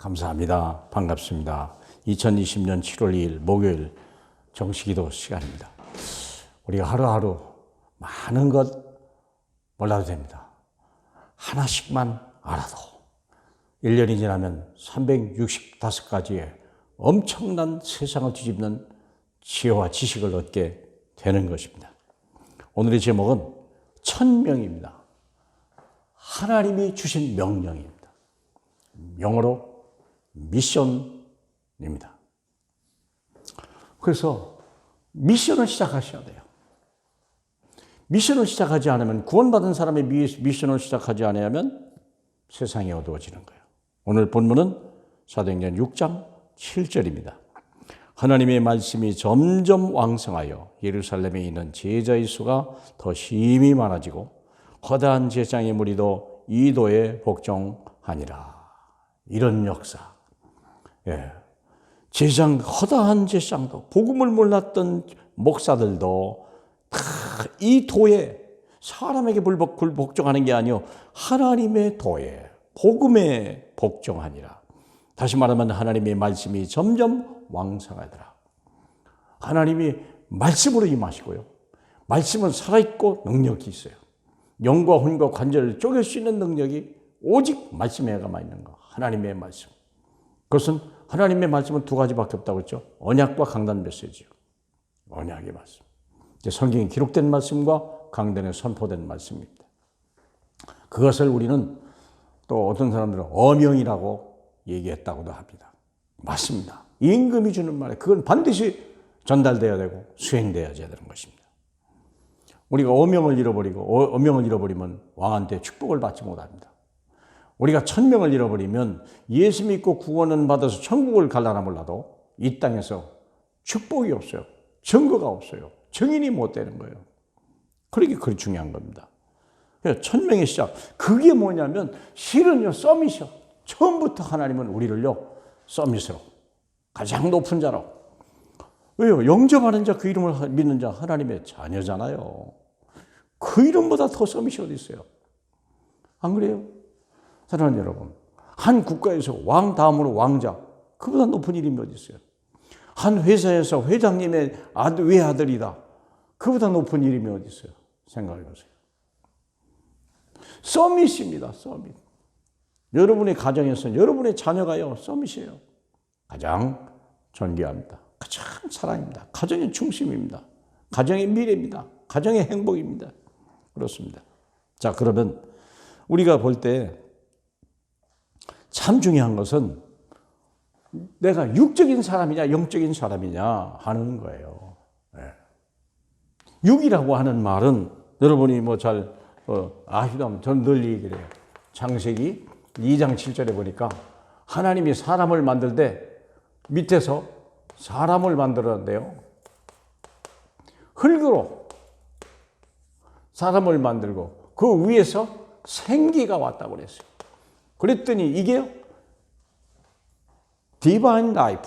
감사합니다. 반갑습니다. 2020년 7월 2일 목요일 정식기도 시간입니다. 우리가 하루하루 많은 것 몰라도 됩니다. 하나씩만 알아도 1년이 지나면 365가지의 엄청난 세상을 뒤집는 지혜와 지식을 얻게 되는 것입니다. 오늘의 제목은 천명입니다. 하나님이 주신 명령입니다. 영어로 미션입니다. 그래서 미션을 시작하셔야 돼요. 미션을 시작하지 않으면, 구원받은 사람의 미션을 시작하지 않으면 세상이 어두워지는 거예요. 오늘 본문은 사도행전 6장 7절입니다. 하나님의 말씀이 점점 왕성하여 예루살렘에 있는 제자의 수가 더 심히 많아지고 거대한 제장의 무리도 이도에 복종하니라. 이런 역사. 허다한 제장도, 복음을 몰랐던 목사들도 다 이 도에, 사람에게 복종하는 게 아니요 하나님의 도에, 복음에 복종하니라. 다시 말하면 하나님의 말씀이 점점 왕성하더라. 하나님이 말씀으로 임하시고요, 말씀은 살아있고 능력이 있어요. 영과 혼과 관절을 쪼갤 수 있는 능력이 오직 말씀에만 있는 거, 하나님의 말씀. 그것은 하나님의 말씀은 두 가지밖에 없다고 했죠. 언약과 강단 메시지요. 언약의 말씀. 성경에 기록된 말씀과 강단에 선포된 말씀입니다. 그것을 우리는 또 어떤 사람들은 어명이라고 얘기했다고도 합니다. 맞습니다. 임금이 주는 말에 그건 반드시 전달되어야 되고 수행되어야 되는 것입니다. 우리가 어명을 잃어버리면 왕한테 축복을 받지 못합니다. 우리가 천명을 잃어버리면 예수 믿고 구원은 받아서 천국을 갈라나 몰라도 이 땅에서 축복이 없어요. 증거가 없어요. 증인이 못 되는 거예요. 그게 중요한 겁니다. 천명의 시작, 그게 뭐냐면 실은요 서밋이요. 처음부터 하나님은 우리를요 서밋으로, 가장 높은 자로. 왜요? 영접하는 자, 그 이름을 믿는 자 하나님의 자녀잖아요. 그 이름보다 더 서밋이 어디 있어요? 안 그래요? 사랑하는 여러분, 한 국가에서 왕 다음으로 왕자, 그보다 높은 이름이 어디 있어요? 한 회사에서 회장님의 외아들이다, 그보다 높은 이름이 어디 있어요? 생각해 보세요. 서밋입니다. 서밋. 여러분의 가정에서 여러분의 자녀가요 서밋이에요. 가장 존귀합니다. 가장 사랑입니다. 가정의 중심입니다. 가정의 미래입니다. 가정의 행복입니다. 그렇습니다. 자, 그러면 우리가 볼 때 참 중요한 것은 내가 육적인 사람이냐 영적인 사람이냐 하는 거예요. 육이라고 하는 말은 여러분이 잘 아시다면 저는 늘 얘기를 해요. 창세기 2장 7절에 보니까 하나님이 사람을 만들 때 밑에서 사람을 만들었는데요, 흙으로 사람을 만들고 그 위에서 생기가 왔다고 그랬어요. 그랬더니 이게요 디바인 라이프,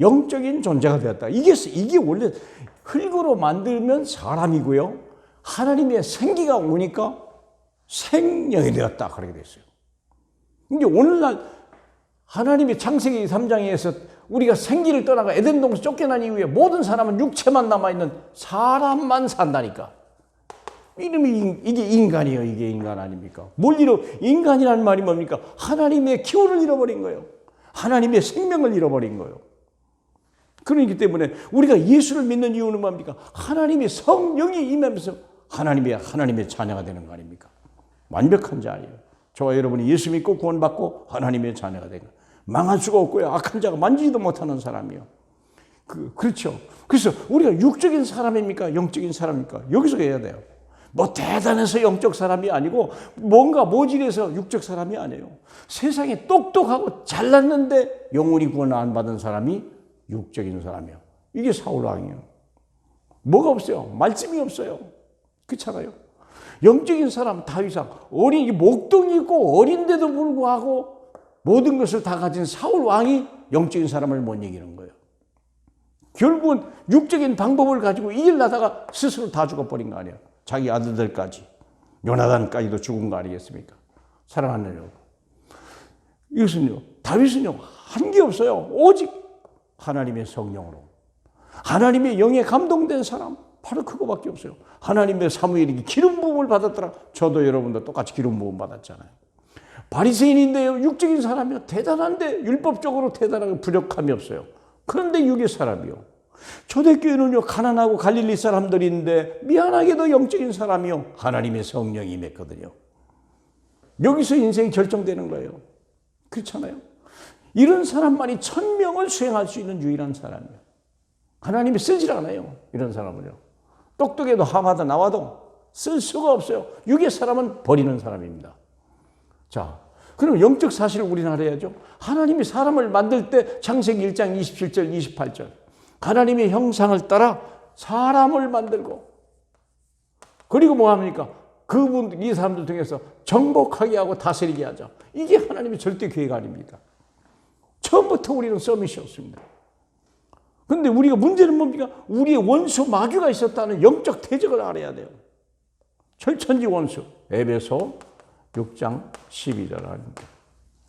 영적인 존재가 되었다. 이게 원래 흙으로 만들면 사람이고요, 하나님의 생기가 오니까 생명이 되었다, 그렇게 됐어요. 근데 오늘날 하나님의 창세기 3장에서 우리가 생기를 떠나가 에덴 동산 쫓겨난 이후에 모든 사람은 육체만 남아있는 사람만 산다니까. 이름이 이게 인간이에요. 이게 인간 아닙니까? 인간이라는 말이 뭡니까? 하나님의 기호를 잃어버린 거예요. 하나님의 생명을 잃어버린 거예요. 그렇기 때문에 우리가 예수를 믿는 이유는 뭡니까? 하나님의 성령이 임하면서 하나님의 자녀가 되는 거 아닙니까? 완벽한 자예요. 저와 여러분이 예수 믿고 구원받고 하나님의 자녀가 되는 거예요. 망할 수가 없고요, 악한 자가 만지지도 못하는 사람이요. 그렇죠. 그래서 우리가 육적인 사람입니까? 영적인 사람입니까? 여기서 해야 돼요. 대단해서 영적 사람이 아니고 뭔가 모질해서 육적 사람이 아니에요. 세상에 똑똑하고 잘났는데 영원히 구원 안 받은 사람이 육적인 사람이에요. 이게 사울 왕이에요. 뭐가 없어요? 말씀이 없어요. 그렇잖아요. 영적인 사람 다윗왕, 목동이 있고 어린데도 불구하고 모든 것을 다 가진 사울 왕이 영적인 사람을 못 이기는 거예요. 결국은 육적인 방법을 가지고 이기려다가 스스로 다 죽어버린 거 아니에요. 자기 아들들까지, 요나단까지도 죽은 거 아니겠습니까? 사랑하는 여러분, 이것은요 다윗은요, 한 게 없어요. 오직 하나님의 성령으로. 하나님의 영에 감동된 사람, 바로 그거밖에 없어요. 하나님의 사무엘이 기름 부음을 받았더라. 저도 여러분도 똑같이 기름 부음 받았잖아요. 바리새인인데요, 육적인 사람이요, 대단한데 율법적으로 대단하게 부족함이 없어요. 그런데 육의 사람이요. 초대교회는요, 가난하고 갈릴리 사람들인데 미안하게도 영적인 사람이요, 하나님의 성령이 임했거든요. 여기서 인생이 결정되는 거예요. 그렇잖아요. 이런 사람만이 1000명을 수행할 수 있는 유일한 사람이에요. 하나님이 쓰질 않아요. 이런 사람은요. 똑똑해도 하마다 나와도 쓸 수가 없어요. 육의 사람은 버리는 사람입니다. 자, 그럼 영적 사실을 우리는 알아야죠. 하나님이 사람을 만들 때 창세기 1장 27절 28절 하나님의 형상을 따라 사람을 만들고, 그리고 뭐 합니까? 이 사람들 중에서 정복하게 하고 다스리게 하죠. 이게 하나님의 절대 계획 아닙니까? 처음부터 우리는 서밋이었습니다. 그런데 우리가 문제는 뭡니까? 우리의 원수 마귀가 있었다는 영적 대적을 알아야 돼요. 철천지 원수. 에베소 6장 12절 아닙니까?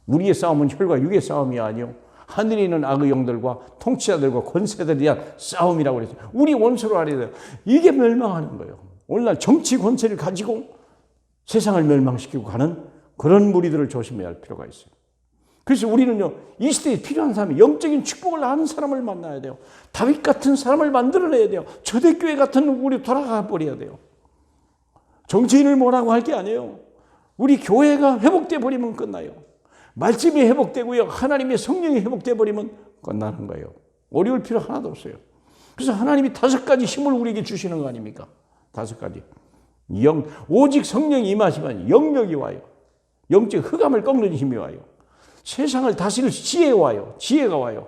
우리의 싸움은 혈과 육의 싸움이 아니요 하늘에 있는 악의 영들과 통치자들과 권세들에 대한 싸움이라고 그랬어요. 우리 원수로 알아야 돼요. 이게 멸망하는 거예요. 오늘날 정치 권세를 가지고 세상을 멸망시키고 가는 그런 무리들을 조심해야 할 필요가 있어요. 그래서 우리는요, 이 시대에 필요한 사람이 영적인 축복을 아는 사람을 만나야 돼요. 다윗 같은 사람을 만들어내야 돼요. 초대교회 같은 우리 돌아가 버려야 돼요. 정치인을 뭐라고 할 게 아니에요. 우리 교회가 회복돼 버리면 끝나요. 말씀이 회복되고요, 하나님의 성령이 회복돼 버리면 끝나는 거예요. 어려울 필요 하나도 없어요. 그래서 하나님이 5가지 힘을 우리에게 주시는 거 아닙니까? 5가지. 오직 성령이 임하시면 영력이 와요. 영적 흑암을 꺾는 힘이 와요. 세상을 다스릴 지혜가 와요.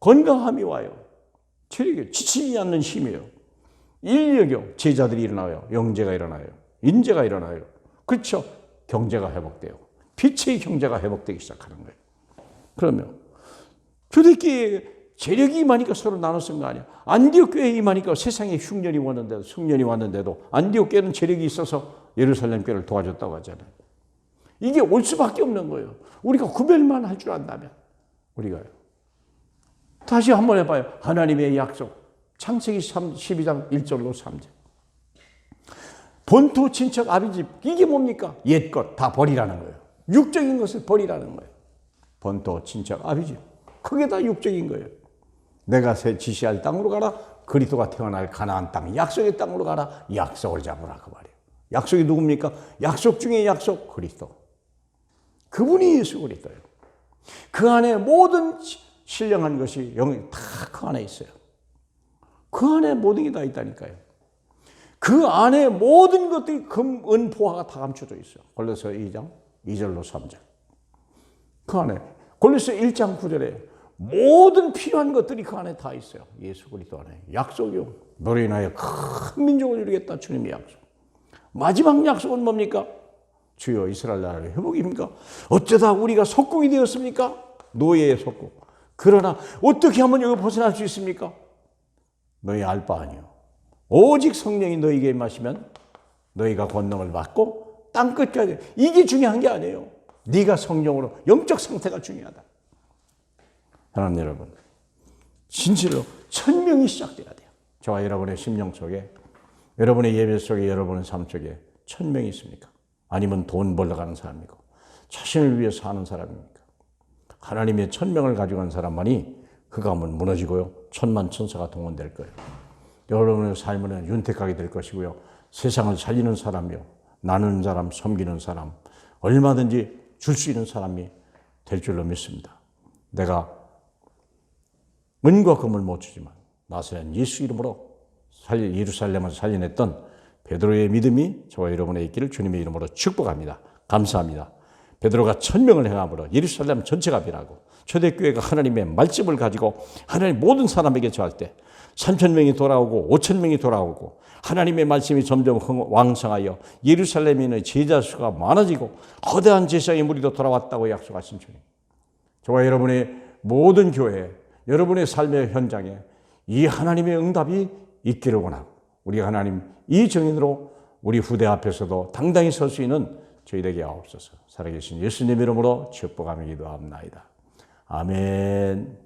건강함이 와요. 체력이 지치지 않는 힘이에요. 인력이요. 제자들이 일어나요. 영재가 일어나요. 인재가 일어나요. 그렇죠. 경제가 회복돼요. 빛의 경제가 회복되기 시작하는 거예요. 그러면 초대교회에 재력이 임하니까 서로 나눠 쓴 거 아니야. 안디옥 교회에 임하니까 세상에 흉년이 왔는데도 안디옥 교회는 재력이 있어서 예루살렘 교회를 도와줬다고 하잖아요. 이게 올 수밖에 없는 거예요. 우리가 구별만 할 줄 안다면. 우리가요. 다시 한번 해봐요. 하나님의 약속. 창세기 12장 1절로 3절. 본토, 친척, 아비집. 이게 뭡니까? 옛것 다 버리라는 거예요. 육적인 것을 버리라는 거예요. 본토, 친척, 아비집. 그게 다 육적인 거예요. 내가 지시할 땅으로 가라. 그리스도가 태어날 가나안 땅, 약속의 땅으로 가라. 약속을 잡으라 그 말이에요. 약속이 누굽니까? 약속 중에 약속, 그리스도. 그분이 예수 그리스도예요. 그 안에 모든 신령한 것이 영이 다 그 안에 있어요. 그 안에 모든 게 다 있다니까요. 그 안에 모든 것들이 금, 은, 보화가 다 감춰져 있어요. 골로새 2장 2절로 3절. 그 안에 골로새 1장 9절에 모든 필요한 것들이 그 안에 다 있어요. 예수 그리스도 안에. 약속이요. 너로 인하여 큰 민족을 이루겠다. 주님의 약속. 마지막 약속은 뭡니까? 주여 이스라엘 나라의 회복입니까? 어쩌다 우리가 속국이 되었습니까? 노예의 속국. 그러나 어떻게 하면 여기 벗어날 수 있습니까? 너희 알 바 아니요. 오직 성령이 너희에게 임하시면 너희가 권능을 받고 땅끝까지. 이게 중요한 게 아니에요. 네가 성령으로 영적 상태가 중요하다. 하나님 여러분, 진실로 1000명이 시작돼야 돼요. 저와 여러분의 심령 속에, 여러분의 예배 속에, 여러분의 삶 속에 1000명이 있습니까? 아니면 돈 벌러 가는 사람이고 자신을 위해 사는 사람입니까? 하나님의 1000명을 가지고 간 사람만이 그 가문 무너지고요, 천만 천사가 동원될 거예요. 여러분의 삶은 윤택하게 될 것이고요, 세상을 살리는 사람이요, 나누는 사람, 섬기는 사람, 얼마든지 줄 수 있는 사람이 될 줄로 믿습니다. 내가 은과 금을 못 주지만 나사렛 예수 이름으로 예루살렘을 살려냈던 베드로의 믿음이 저와 여러분의 있기를 주님의 이름으로 축복합니다. 감사합니다. 베드로가 1000명을 행함으로 예루살렘 전체가 변하고 초대교회가 하나님의 말씀을 가지고 하나님 모든 사람에게 전할 때 3000명이 돌아오고 5000명이 돌아오고 하나님의 말씀이 점점 왕성하여 예루살렘에 있는 제자 수가 많아지고 거대한 제사의 무리도 돌아왔다고 약속하신 주님, 저와 여러분의 모든 교회, 여러분의 삶의 현장에 이 하나님의 응답이 있기를 원하고, 우리 하나님 이 정인으로 우리 후대 앞에서도 당당히 설 수 있는 저희에게 하옵소서. 살아계신 예수님 이름으로 축복하며 기도합나이다. 아멘.